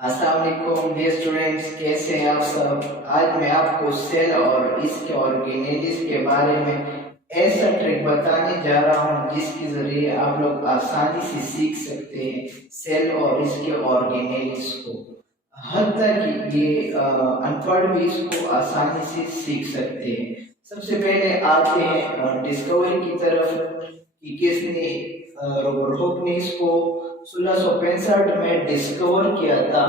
अस्सलाम वालेकुम dear students, कैसे हैं आप सब। आज मैं आपको सेल और इसके ऑर्गेनेलिस के बारे में ऐसा ट्रिक बताने जा रहा हूं जिसके जरिए आप लोग आसानी से सीख सकते हैं सेल और इसके ऑर्गेनेलिस को। हत्ता कि ये अनपढ़ भी इसको आसानी से सीख सकते हैं। सबसे पहले आते हैं डिस्कवरी की तरफ कि किसने रॉबर्ट हुक ने इसको 1665 में डिस्कवर किया था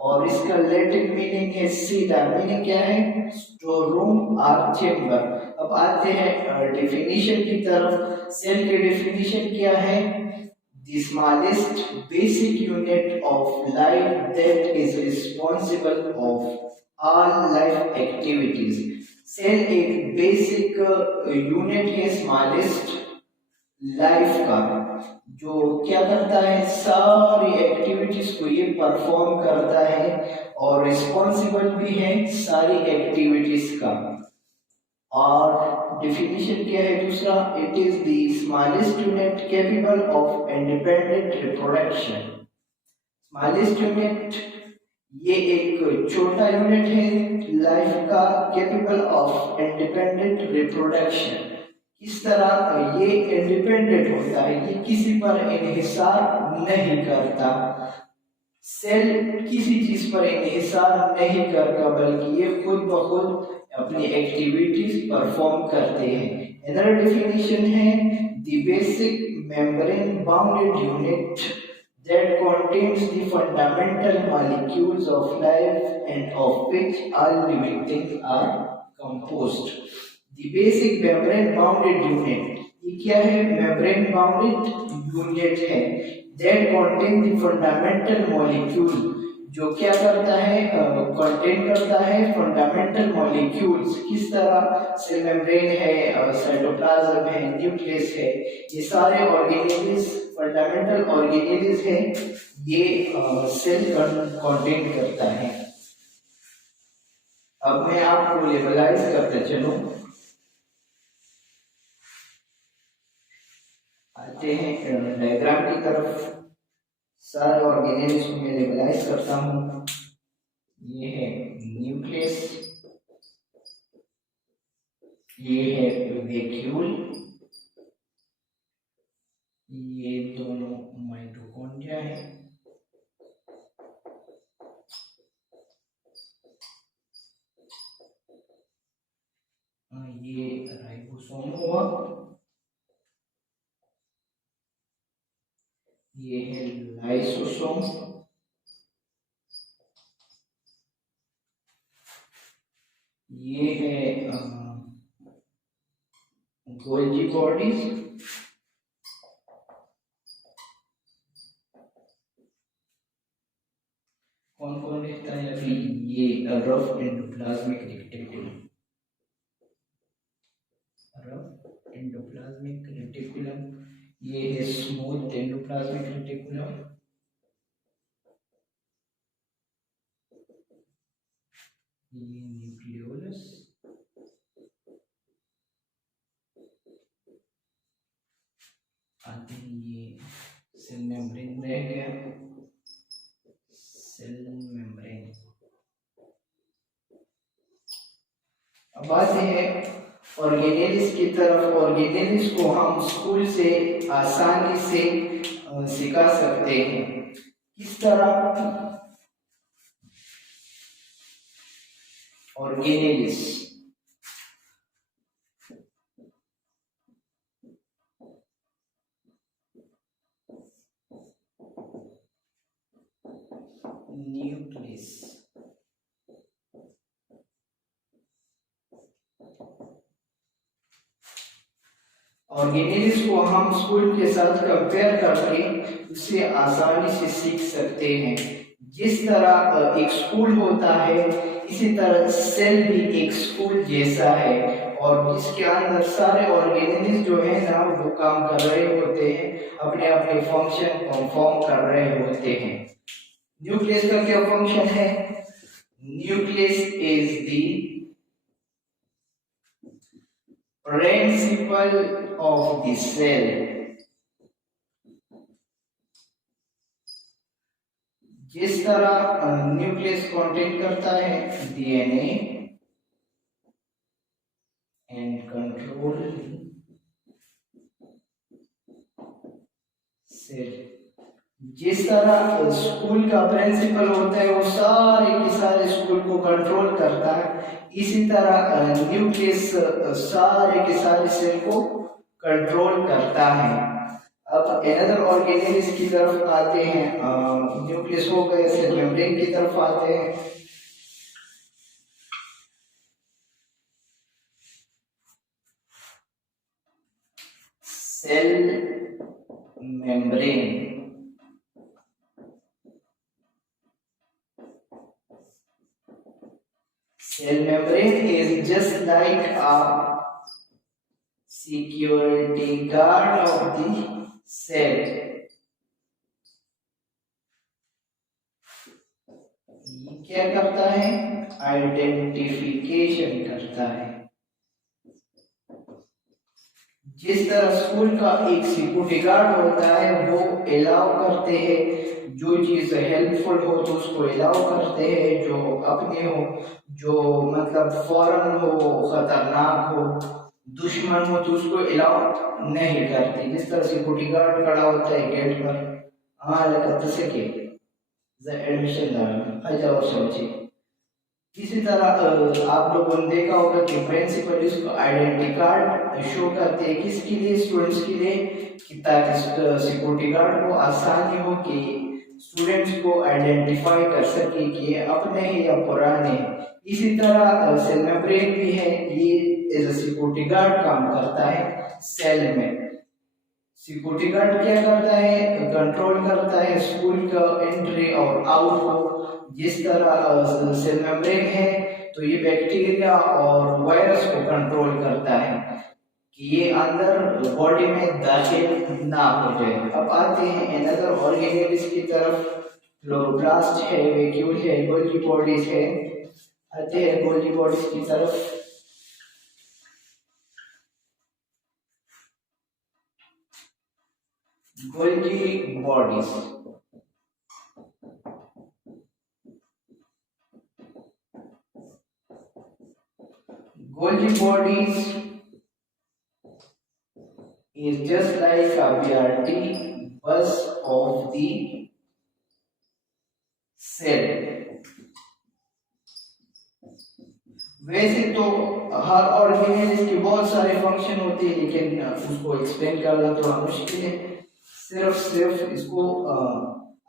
और इसका लैटिन मीनिंग है सीधा। मीनिंग क्या है? स्टोर रूम और चेम्बर। अब आते हैं डेफिनेशन की तरफ। सेल की डेफिनेशन क्या है? The smallest basic unit of life that is responsible of all life activities. Cell एक बेसिक यूनिट है स्मॉलेस्ट लाइफ का, जो क्या करता है, सारी एक्टिविटीज को ये परफॉर्म करता है और रिस्पॉन्सिबल भी है सारी एक्टिविटीज का। और डिफिनीशन क्या है दूसरा? It is the smallest unit capable of independent reproduction. Smallest unit ये एक छोटा यूनिट है लाइफ का, कैपेबल ऑफ इंडिपेंडेंट रिप्रोडक्शन। किस तरह ये इंडिपेंडेंट होता है, ये किसी पर इन्हिसार नहीं करता। सेल किसी चीज पर इन्हिसार नहीं करता, बल्कि ये खुद ब खुद अपनी एक्टिविटीज परफॉर्म करते हैं। अदर डेफिनेशन है the basic membrane bounded unit that contains the fundamental molecules of life and of which all living things are composed. The basic membrane bounded unit, ये क्या है? membrane bounded unit है that contain the fundamental molecule, जो क्या करता है? Contain करता है फंडामेंटल मॉलिक्यूल्स। किस तरह? सेल मेम्ब्रेन है, साइटोप्लाज्म है, न्यूक्लियस है, ये सारे ऑर्गेनेल्स फंडामेंटल ऑर्गेनेल्स है, ये सेल कंटेन करता है। अब मैं आपको लेबलाइज करते चलूं। आते हैं डायग्राम की तरफ। सारे ऑर्गेनेल्स को मैं लेबलाइज करता हूं। ये है न्यूक्लियस, ये है वैक्यूल, ये दोनों माइटोकॉन्ड्रिया है, ये राइबोसोम हुआ, ये है लाइसोसोम, ये है गोल्जी बॉडीज, कौन कौन रहता है अभी? ये rough endoplasmic reticulum, rough endoplasmic reticulum, ये है स्मूथ एंडोप्लाज्मिक रेटिकुलम, ये न्यूक्लियोलस, आते हैं ये सेल मेम्ब्रेन रह गया, सेल मेम्ब्रेन। अब आते हैं ऑर्गेनेलिस की तरफ। ऑर्गेनेलिस को हम स्कूल से आसानी से सिखा सकते हैं। किस तरह? ऑर्गेनेलिस न्यूक्लियस, ऑर्गेनेलिस को हम स्कूल के साथ कंपेयर करके उसे आसानी से सीख सकते हैं। जिस तरह एक स्कूल होता है, इसी तरह सेल भी एक स्कूल जैसा है और इसके अंदर सारे ऑर्गेनेलिस जो है ना, वो काम कर रहे होते हैं, अपने अपने फंक्शन परफॉर्म कर रहे होते हैं। न्यूक्लियस का क्या फंक्शन है? Nucleus is the principle of the cell। जिस तरह न्यूक्लियस कंटेन करता है डीएनए एंड कंट्रोल सेल, जिस तरह स्कूल का प्रिंसिपल होता है वो सारे के सारे स्कूल को कंट्रोल करता है, इसी तरह न्यूक्लियस सारे के सारे सेल को कंट्रोल करता है। अब एनदर ऑर्गेनेल्स की तरफ आते हैं, न्यूक्लियस हो गए, सेल मेम्ब्रेन की तरफ आते हैं। Cell membrane, cell membrane is just like a security guard of the cell. ये क्या करता है? आइडेंटिफिकेशन करता है। जिस तरह स्कूल का एक सिक्योरिटी गार्ड होता है वो अलाउ करते हैं, जो चीज हेल्पफुल हो तो उसको अलाउ करते हैं, जो अपने हो, जो मतलब फॉरेन हो, खतरनाक हो, दुश्मन हो तो उसको अलाउ नहीं करते। जिस तरह सिक्योरिटी गार्ड खड़ा होता है गेट पर, हाँ लगता से के एडमिशन जाओ समझिए। इसी तरह आप लोगों ने देखा होगा कि प्रिंसिपल इसको आइडेंटिटी कार्ड शो करते हैं, किसके लिए? स्टूडेंट्स के लिए, कि ताकि सिक्योरिटी गार्ड को आसानी हो कि स्टूडेंट्स को आइडेंटिफाई कर सके कि ये अपने हैं या पुराने। इसी तरह सेल मेम्ब्रेन भी है, ये एज अ सिक्योरिटी गार्ड काम करता है सेल में। सिक्योरिटी गार्ड क्या करता है? कंट्रोल करता है स्कूल का एंट्री और आउट को। जिस तरह सेल मेम्ब्रेन है तो ये बैक्टीरिया और वायरस को कंट्रोल करता है कि ये अंदर बॉडी में दाखिल ना हो जाए। अब आते हैं अनदर ऑर्गेनेल्स की तरफ। क्लोरोप्लास्ट है, वैक्यूल है, गोल्गी बॉडीज है। आते हैं गोल्गी बॉडीज की तरफ। Golgi bodies, Golgi bodies is just like a BRT bus of the cell. वैसे तो हर ऑर्गेनेल के बहुत सारे फंक्शन होते हैं, लेकिन उसको एक्सप्लेन करना थोड़ा मुश्किल है। सिर्फ इसको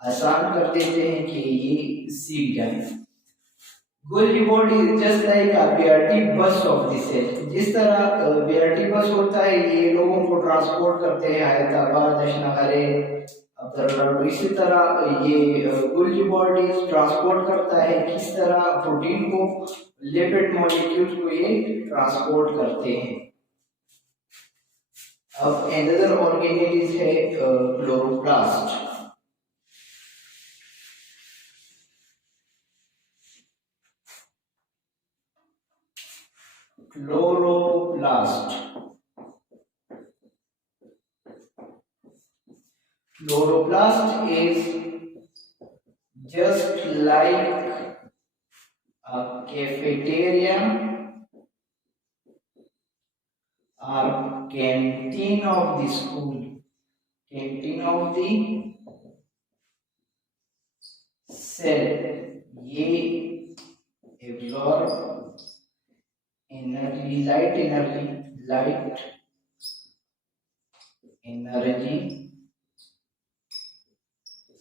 आसान कर देते हैं कि ये सीख जाए। Golgi body is just like a BRT बस ऑफ द सेल। जिस तरह बीआरटी बस होता है, ये लोगों को ट्रांसपोर्ट करते हैं हैदराबाद, अशनगरे, अब्दुल्लाह। इसी तरह ये गोल्गी बॉडी ट्रांसपोर्ट करता है, किस तरह प्रोटीन को, लिपिड मॉलिक्यूल्स को ये ट्रांसपोर्ट करते हैं। अब अनदर ऑर्गेनेल है chloroplast. Chloroplast. Chloroplast is just like a cafeteria or canteen of the school, canteen of the cell. ये absorb energy, light energy,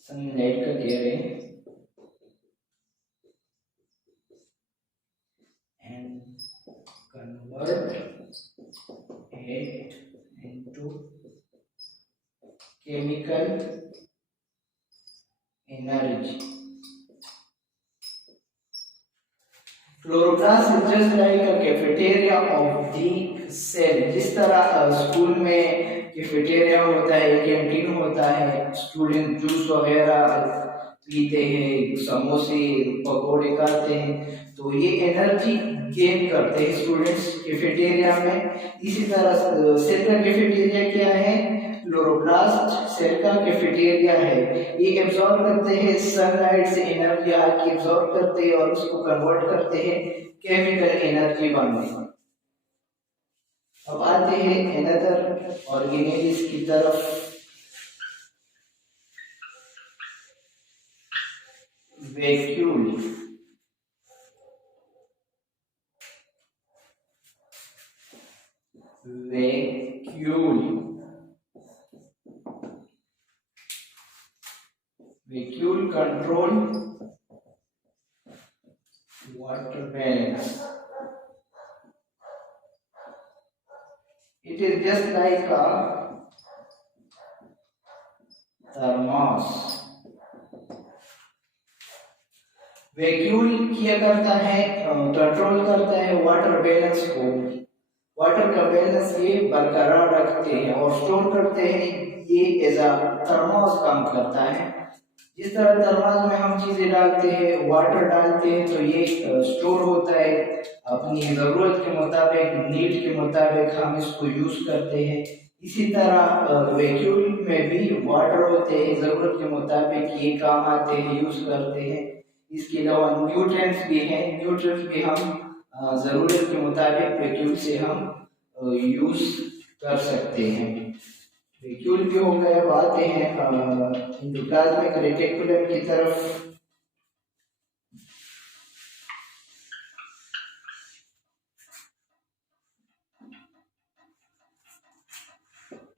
sunlight का दे रहे हैं, and convert it into chemical energy. Chloroplast is just like a cafeteria of the cell. जिस तरह school में cafeteria होता है, canteen होता है, स्टूडेंट जूस वगैरह पीते हैं, समोसे पकौड़े खाते हैं, तो ये एनर्जी गेन करते हैं स्टूडेंट्स कैफेटेरिया में। इसी तरह सेल का कैफेटेरिया क्या है? क्लोरोप्लास्ट सेल का कैफेटेरिया है। ये एब्जॉर्ब करते हैं सनलाइट से एनर्जी आके एब्जॉर्ब करते हैं और उसको कन्वर्ट करते हैं केमिकल एनर्जी बनने। अब आते हैं अनदर ऑर्गेनेल्स की तरफ। Vacuole, vacuole, vacuole control water balance. It is just like a thermos. Vacuole क्या करता है, कंट्रोल करता है वाटर बैलेंस को। वाटर का बैलेंस ये बरकरार रखते हैं और स्टोर करते हैं। ये एज अ थर्मोस काम करता है। जिस तरह थर्मोस में हम चीजें डालते हैं, वाटर डालते हैं तो ये स्टोर होता है। अपनी जरूरत के मुताबिक, नीड के मुताबिक हम इसको यूज करते हैं। इसी तरह वैक्यूल में भी वाटर होते हैं, जरूरत के मुताबिक ये काम आते हैं, यूज करते हैं। इसके अलावा न्यूट्रिएंट्स भी हैं, न्यूट्रिएंट्स भी हम जरूरत के मुताबिक वैक्यूल से हम यूज कर सकते हैं। वैक्यूल भी हो गए। अब आते हैं एंडोप्लाज्मिक रेटिकुलम की तरफ।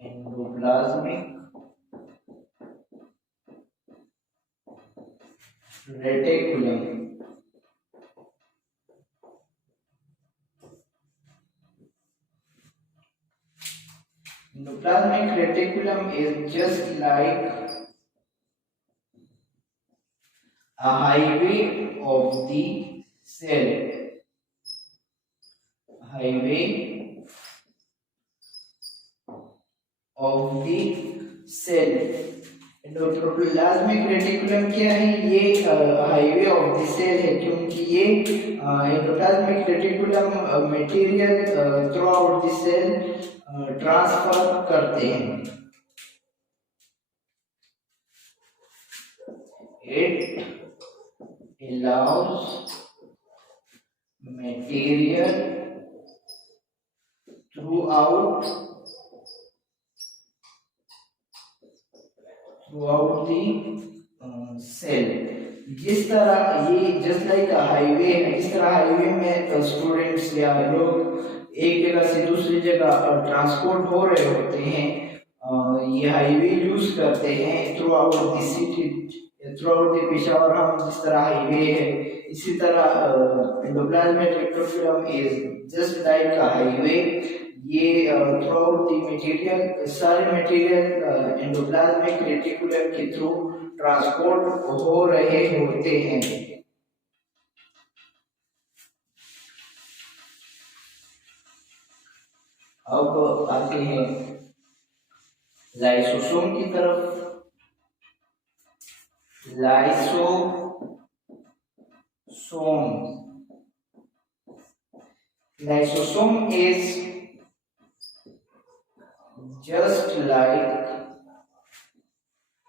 Endoplasmic reticulum, endoplasmic reticulum is just like a highway of the cell. Highway of the cell. Endoplasmic reticulum क्या है? ये हाईवे ऑफ द सेल है, क्योंकि ये endoplasmic reticulum material throughout the cell transfer करते हैं। It allows material throughout the cell। जिस तरह ये जस्ट लाइक हाईवे है, जिस तरह हाईवे में स्टूडेंट्स या लोग एक जगह से दूसरी जगह ट्रांसपोर्ट हो रहे होते हैं, ये हाईवे यूज करते हैं through out the city, through out the Peshawar हम जिस तरह हाईवे है, इसी तरह endoplasmic reticulum is just like a highway. ये थ्रू आउट द मटेरियल, सारे मटेरियल एंडोप्लाज्मिक रेटिकुलम के थ्रू ट्रांसपोर्ट हो रहे होते हैं। अब आते हैं लाइसोसोम की तरफ। Lysosome is just like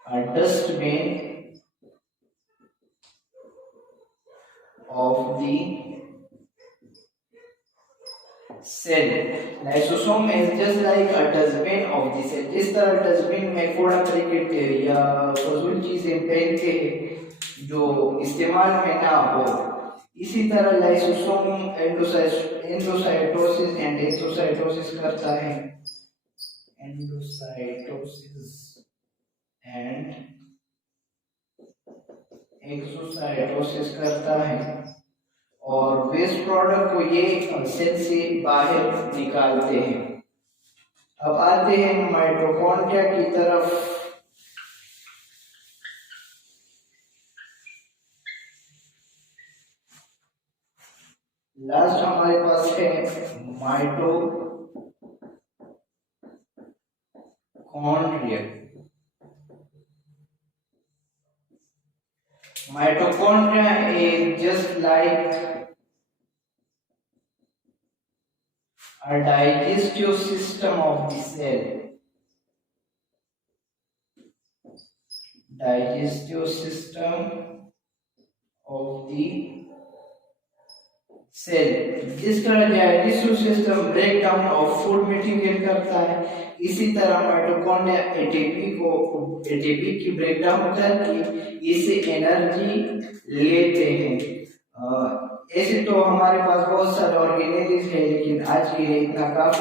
a dustbin of the cell. Lysosome is just like a dustbin of the cell। जिस तरह डस्टबिन में कूड़ा करकट या फजूल चीजें फेंकते हैं जो इस्तेमाल में ना हो, इसी तरह लाइसोसोम एंडोसाइटोसिस एंड एक्सोसाइटोसिस करता है। एंडोसाइटोसिस एंड एक्सोसाइटोसिस करता है और वेस्ट प्रोडक्ट को ये सेल से बाहर निकालते हैं। अब आते हैं माइटोकॉन्ड्रिया की तरफ। लास्ट हमारे पास है mitochondria. Mitochondria is just like a digestive system of the cell। Digestive system of the cell. जिस तरह digestive system break down of food material करता है, इसी तरह माइटोकॉन्ड्रिया एटीपी की ब्रेक डाउन करके इससे एनर्जी लेते हैं। ऐसे तो हमारे पास बहुत सारे ऑर्गेनेलिज है, लेकिन आज के लिए इतना काफी।